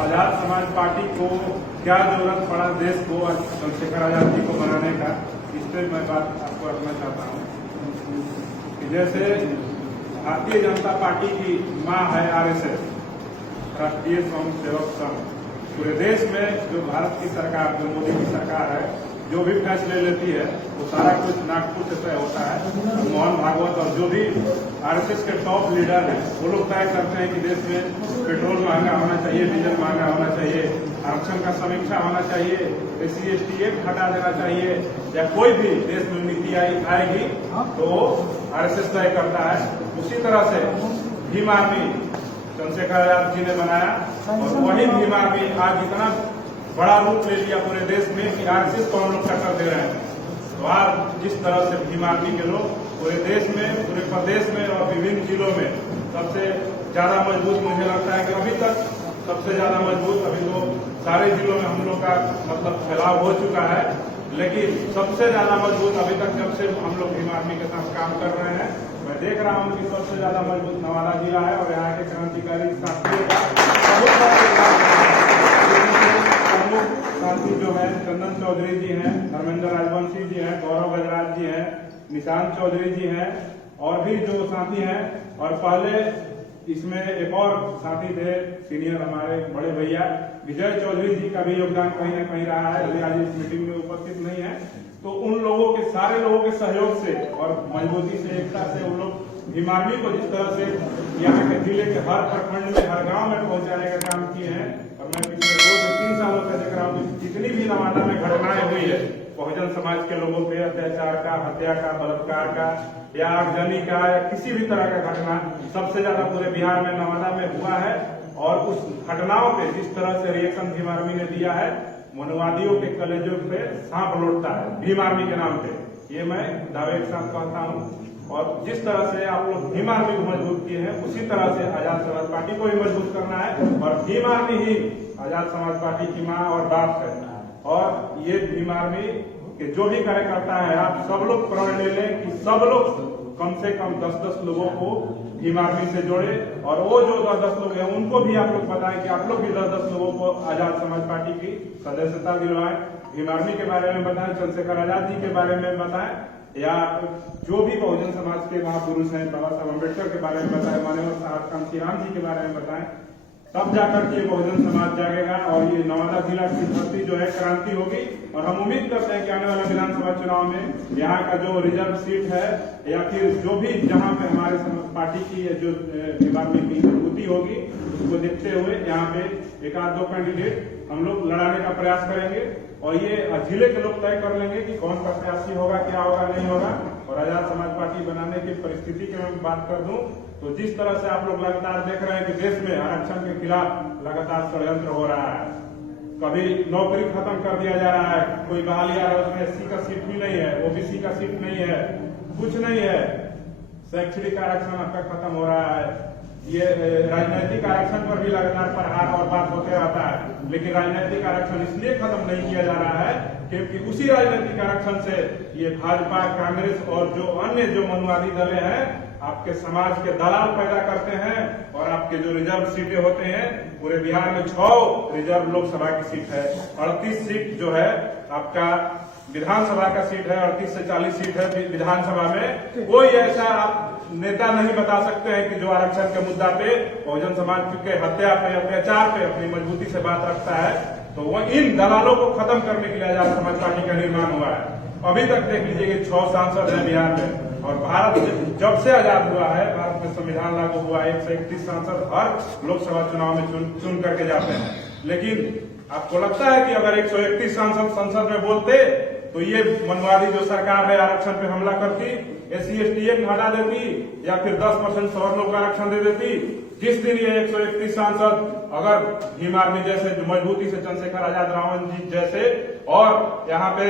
Azad Samaj party को क्या जरूरत पड़ा देश को चंद्रशेखर आजाद जी को बनाने का, इस पर मैं बात आपको रखना चाहता हूँ कि जैसे भारतीय जनता पार्टी की मां है आरएसएस, राष्ट्रीय स्वयंसेवक संघ। पूरे देश में जो भारत की सरकार, जो मोदी की सरकार है, जो भी फैसले लेती है वो सारा कुछ नागपुर से तय होता है। मोहन भागवत और जो भी आरएसएस के टॉप लीडर हैं वो लोग तय करते हैं कि देश में पेट्रोल महंगा होना चाहिए, डीजल महंगा होना चाहिए, आरक्षण का समीक्षा होना चाहिए, SC/ST एक्ट हटा देना चाहिए, या कोई भी देश में नीति आएगी तो आरएसएस तय करता है। उसी तरह से भीम आर्मी चंद्रशेखर आजाद जी ने बनाया और वही भीम आर्मी आज इतना बड़ा रूप ले लिया पूरे देश में कि आरएसएस को हम लोग टक्कर दे रहे हैं। तो आज जिस तरह से भीम आर्मी के लोग पूरे देश में, पूरे प्रदेश में और विभिन्न जिलों में सबसे ज्यादा मजबूत, मुझे लगता है कि अभी तक सबसे ज्यादा मजबूत, अभी तो सारे जिलों में हम लोग का मतलब फैलाव हो चुका है, लेकिन सबसे ज्यादा मजबूत अभी तक जब से हम लोग भीम आर्मी के साथ काम कर रहे हैं, मैं देख रहा हूं कि सबसे ज्यादा मजबूत नवादा जिला है और यहाँ के क्रांतिकारी साथी जो है चंदन चौधरी जी हैं, धर्मेंद्र राजवंशी जी हैं, गौरव गजराज जी हैं, निशांत चौधरी जी हैं और भी जो साथी हैं। और पहले इसमें एक और साथी थे सीनियर हमारे बड़े भैया विजय चौधरी जी का भी योगदान कहीं न कहीं रहा है, अभी आज इस मीटिंग में उपस्थित नहीं है। तो उन लोगों के, सारे लोगों के सहयोग से और मजबूती से, एकता से उन लोग भीम आर्मी को जिस तरह से यहाँ के जिले के हर प्रखंड में, हर गांव में पहुंचाने का काम किए हैं। और मैं पिछले 2 से 3 सालों से देख रहा हूँ जितनी भी नवादा में घटनाएं हुई है, बहुजन समाज के लोगों पे अत्याचार का, हत्या का, बलात्कार का या आगजनी का या किसी भी तरह का घटना सबसे ज्यादा पूरे बिहार में नवादा में हुआ है। और उस घटनाओं पे जिस तरह से रिएक्शन भीम आर्मी ने दिया है, मनोवादियों के कलेजों पे सांप लौटता है भीम आर्मी के नाम पे, ये मैं दावे के साथ कहता हूँ। और जिस तरह से आप लोग भीम आर्मी को मजबूत किए हैं, उसी तरह से आजाद समाज पार्टी को भी मजबूत करना है। और भीम आर्मी ही आजाद समाज पार्टी की मां और बाप है। और ये भीम आर्मी के जो भी कार्यकर्ता है, आप सब लोग प्रण ले लें कि सब लोग कम से कम 10-10 लोगों को भीम आर्मी से जोड़े, और वो जो 10-10 लोग हैं उनको भी आप लोग बताएं कि आप लोग भी 10-10 लोगों को आजाद समाज पार्टी की सदस्यता दिलवाएं, भीम आर्मी के बारे में बताएं, चंद्रशेखर आजाद जी के बारे में बताएं, या जो भी बहुजन समाज के महापुरुष हैं, बाबा साहब अम्बेडकर के बारे में बताएं, माननीय साहब कांशीराम जी के बारे में बताएं। तब जाकर के बहुजन समाज जागेगा और ये नवादा जिला की धरती जो है क्रांति होगी। और हम उम्मीद करते हैं कि आने वाला विधानसभा चुनाव में यहाँ का जो रिजर्व सीट है या फिर जो भी जहाँ पे हमारे पार्टी की जो भीम आर्मी की मजबूती होगी, उसको देखते हुए यहाँ पे 1-2 कैंडिडेट हम लोग लड़ाने का प्रयास करेंगे। और ये जिले के लोग तय कर लेंगे कि कौन प्रत्याशी होगा, क्या होगा, नहीं होगा। और आजाद समाज पार्टी बनाने की परिस्थिति की मैं बात कर दूं तो जिस तरह से आप लोग लगातार देख रहे हैं कि देश में आरक्षण के खिलाफ लगातार षड्यंत्र हो रहा है, कभी नौकरी खत्म कर दिया जा रहा है, कोई बहाली आ रहा है उसमें SC का सीट भी नहीं है, OBC का सीट नहीं है, कुछ नहीं है, शैक्षणिक आरक्षण आपका खत्म हो रहा है, ये राजनीतिक आरक्षण पर भी लगातार प्रहार और बात होते रहता है। लेकिन राजनीतिक आरक्षण इसलिए खत्म नहीं किया जा रहा है क्योंकि उसी राजनीतिक आरक्षण से ये भाजपा, कांग्रेस और जो अन्य जो मनुवादी दलें हैं आपके समाज के दलाल पैदा करते हैं। और आपके जो रिजर्व सीटें होते हैं, पूरे बिहार में 6 रिजर्व लोकसभा की सीट है, 38 सीट जो है आपका विधानसभा का सीट है, 38 से 40 सीट है विधानसभा में। कोई ऐसा आप नेता नहीं बता सकते हैं कि जो आरक्षण के मुद्दा पे, बहुजन समाज के हत्या पे, अत्याचार पे अपनी मजबूती से बात रखता है। तो वो इन दलालों को खत्म करने के लिए आजाद समाज पार्टी का निर्माण हुआ है। अभी तक देख लीजिए कि 6 सांसद हैं बिहार में, और भारत जब से आजाद हुआ है, भारत में संविधान लागू हुआ है, 131 सांसद हर लोकसभा चुनाव में चुन करके जाते हैं। लेकिन आपको लगता है कि अगर 131 सांसद संसद में बोलते तो ये मनवादी जो सरकार है आरक्षण पे हमला करती, SC/ST एक्ट हटा देती, या फिर 10% सौर लोग आरक्षण दे देती। जिस दिन ये 131 सांसद अगर भीम आर्मी जैसे मजबूती से चंद्रशेखर आजाद रावण जी जैसे और यहाँ पे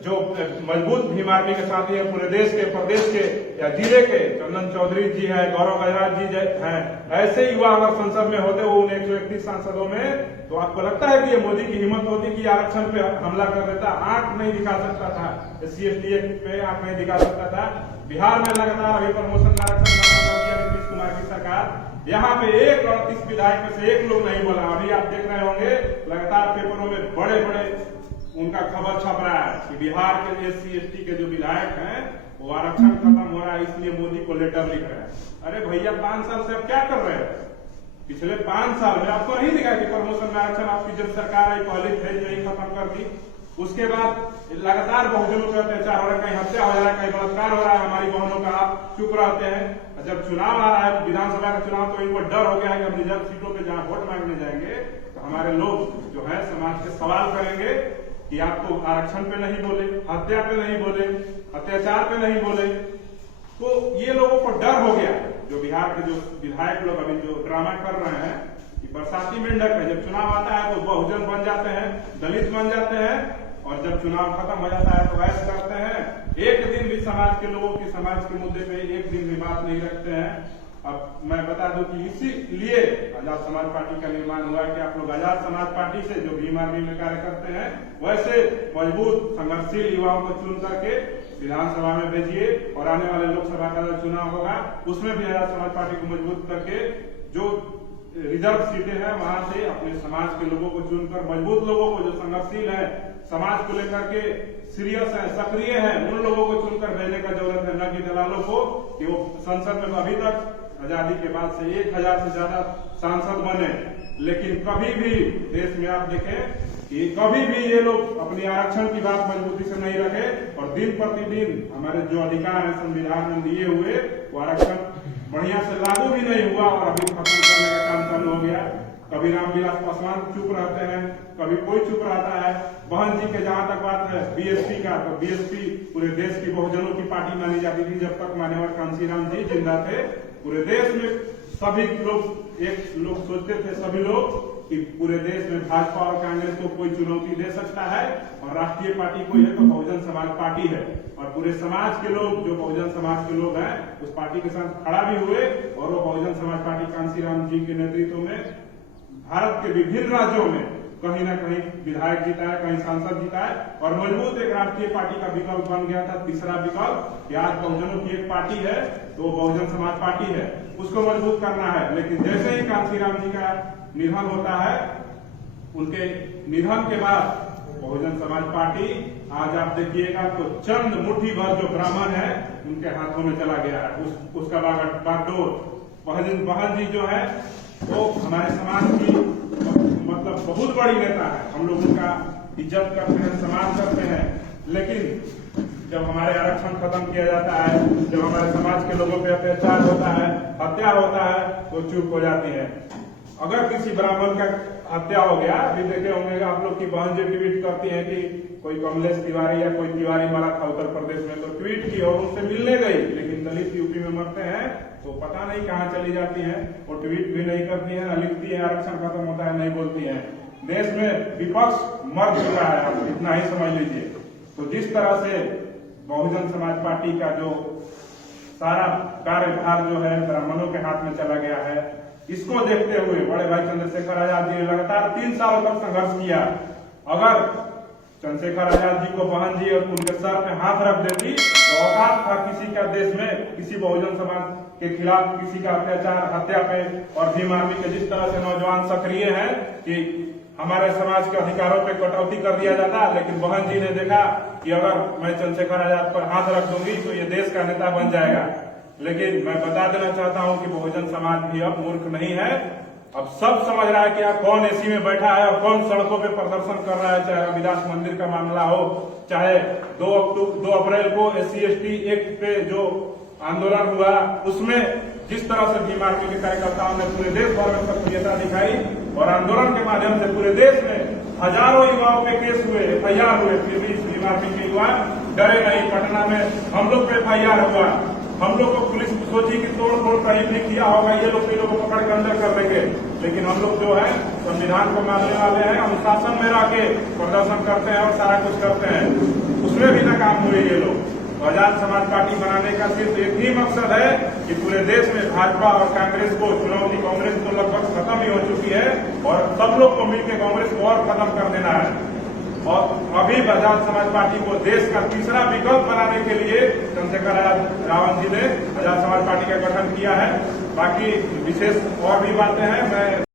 जो मजबूत भीम आर्मी के साथी है पूरे देश के, प्रदेश के या जिले के, चंदन चौधरी जी है, गौरव गजराज जी हैं, ऐसे युवा अगर संसद में होते वो उन 131 सांसदों में, तो आपको लगता है कि ये मोदी की हिम्मत होती कि आरक्षण पे हमला कर देता? आंख नहीं दिखा सकता था, SC/ST एक्ट पे आंख नहीं दिखा सकता था। बिहार में लगातार अभी प्रमोशन आरक्षण नीतीश कुमार की सरकार यहाँ पे एक 38 विधायक में से एक लोग नहीं बोला। अभी आप देख रहे होंगे लगातार पेपरों में बड़े बड़े उनका खबर छप रहा है कि बिहार के SC/ST के जो विधायक हैं वो आरक्षण खत्म हो रहा है इसलिए मोदी को लेटर लिख रहे हैं। अरे भैया 5 साल से आप क्या कर रहे हैं? पिछले 5 साल में आपको नहीं दिखा कि प्रमोशन में आरक्षण आपकी जब सरकार आई पहली फेज में ही खत्म कर दी। उसके बाद लगातार बहुजनों पे अत्याचार हो रहा है, कहीं हत्या हो रहा है, कहीं बलात्कार हो रहा है हमारी बहनों का। आप चुप रहते हैं। जब चुनाव आ रहा है विधानसभा का चुनाव तो इनको डर हो गया है कि हम रिजर्व सीटों पे जहां वोट मांगने जाएंगे तो हमारे लोग जो है समाज के सवाल करेंगे कि आप तो आरक्षण पे नहीं बोले, हत्या पे नहीं बोले, अत्याचार पे नहीं बोले। तो ये लोगों को डर हो गया। जो बिहार के जो विधायक लोग अभी जो ड्रामा कर रहे हैं कि बरसाती मेंढक है, जब चुनाव आता है तो बहुजन बन जाते हैं, दलित बन जाते हैं, और जब चुनाव खत्म हो जाता है तो ऐसे करते हैं। एक दिन भी समाज के लोगों की समाज के मुद्दे पे एक दिन भी बात नहीं रखते हैं। अब मैं बता दूं कि इसीलिए आजाद समाज पार्टी का निर्माण हुआ है कि आप लोग आजाद समाज पार्टी से जो भीम आर्मी में कार्य करते हैं वैसे मजबूत संघर्षशील युवाओं को चुन करके विधानसभा में भेजिए और आने वाले लोकसभा का जो चुनाव होगा उसमें भी आजाद समाज पार्टी को मजबूत करके जो रिजर्व सीटें हैं वहां से अपने समाज के लोगों को चुनकर मजबूत लोगों को जो संघर्षशील है समाज को लेकर के सीरियस है सक्रिय है उन लोगों को चुनकर भेजने का जरूरत है, न कि दलालों को कि वो संसद में अभी तक आजादी के बाद से 1000 से ज्यादा सांसद बने, लेकिन कभी भी देश में आप देखें कि कभी भी ये लोग अपनी आरक्षण की बात मजबूती से नहीं रखे और दिन प्रतिदिन हमारे जो अधिकार है संविधान में दिए हुए वो आरक्षण बढ़िया से लागू भी नहीं हुआ और अभी खत्म करने का काम चालू हो गया। कभी रामविलास पासवान चुप रहते हैं, कभी कोई चुप रहता है। बहन जी के जहां तक बात है BSP का, तो BSP पूरे देश की बहुजनों की पार्टी मानी जाती थी जब तक मान्यवर कांशीराम जी जिंदा थे। पूरे देश में सभी लोग एक लोग सोचते थे सभी लोग कि पूरे देश में भाजपा और कांग्रेस को कोई चुनौती दे सकता है और राष्ट्रीय पार्टी कोई है तो बहुजन समाज पार्टी है। और पूरे समाज के लोग जो बहुजन समाज के लोग हैं उस पार्टी के साथ खड़ा भी हुए और वो बहुजन समाज पार्टी कांशीराम जी के नेतृत्व में भारत के विभिन्न राज्यों में कहीं ना कहीं विधायक जीता है, कहीं सांसद जीता है और मजबूत एक राष्ट्रीय पार्टी का विकल्प बन गया था। तीसरा विकल्प कि आज बहुजनों की एक पार्टी है तो वो बहुजन समाज पार्टी है, उसको मजबूत करना है। लेकिन जैसे ही कांशीराम जी का निधन होता है उनके निधन के बाद बहुजन समाज पार्टी आज आप देखिएगा तो चंद मुट्ठी भर जो ब्राह्मण है उनके हाथों में चला गया है। उसका बागडोर बहन जी जो है वो हमारे समाज की मतलब बहुत बड़ी नेता है, हम लोग उनका इज्जत करते हैं, सम्मान करते हैं। लेकिन जब हमारे आरक्षण खत्म किया जाता है, जब हमारे समाज के लोगों पे अत्याचार होता है, हत्या होता है तो चुप हो जाती है। अगर किसी ब्राह्मण का हत्या हो गया, अभी देखे होंगे आप लोग की बहन जी ट्वीट करती है कि कोई कमलेश तिवारी या कोई तिवारी मरा था उत्तर प्रदेश में तो ट्वीट की और उनसे मिलने गई, लेकिन दलित यूपी में मरते हैं तो पता नहीं कहाँ चली जाती हैं, वो ट्वीट भी नहीं करती है, न लिखती है आरक्षण खत्म होता है नहीं बोलती है। देश में विपक्ष मर चुका है, आप इतना ही समझ लीजिए। तो जिस तरह से बहुजन समाज पार्टी का जो सारा कार्यभार जो है ब्राह्मणों के हाथ में चला गया है, इसको देखते हुए बड़े भाई चंद्रशेखर आजाद जी ने लगातार 3 सालों तक संघर्ष किया। अगर चंद्रशेखर आजाद जी को बहन जी और उनके सर पे हाथ रख देती तो औकात था किसी का देश में किसी बहुजन समाज के खिलाफ किसी का अत्याचार हत्या पे। और भीम आर्मी के जिस तरह से नौजवान सक्रिय हैं कि हमारे समाज के अधिकारों पे कटौती कर दिया जाता, लेकिन बहन जी ने देखा कि अगर मैं चंद्रशेखर आजाद पर हाथ रख दूंगी तो ये देश का नेता बन जाएगा। लेकिन मैं बता देना चाहता हूं कि बहुजन समाज भी अब मूर्ख नहीं है, अब सब समझ रहा है कि आप कौन एसी में बैठा है और कौन सड़कों पे प्रदर्शन कर रहा है। चाहे रविदास मंदिर का मामला हो, चाहे 2 अप्रैल को SC/ST एक्ट पे जो आंदोलन हुआ उसमें जिस तरह से भीम आर्मी के कार्यकर्ताओं ने पूरे देश भर में सक्रियता दिखाई और आंदोलन के माध्यम से पूरे देश में हजारों युवाओं पे केस हुए, FIR हुए, फिर भी भीम आर्मी के युवा डरे नहीं। पटना में हम लोग पे FIR हुआ, हम लोग को पुलिस सोची कि तोड़ फोड़ कहीं भी किया होगा, ये लोग को पकड़ के अंदर कर देंगे, लेकिन हम लोग जो है संविधान को मानने वाले हैं, अनुशासन में रह के प्रदर्शन करते हैं और सारा कुछ करते हैं, उसमें भी नाकाम हुए ये लोग। आजाद समाज पार्टी बनाने का सिर्फ एक ही मकसद है कि पूरे देश में भाजपा और कांग्रेस को चुनौती, कांग्रेस तो लगभग खत्म ही हो चुकी है और सब लोग को मिलकर कांग्रेस को और खत्म कर देना है। और अभी आजाद समाज पार्टी को देश का तीसरा विकल्प बनाने के लिए चंद्रशेखर रावत जी ने आजाद समाज पार्टी का गठन किया है। बाकी विशेष और भी बातें हैं, मैं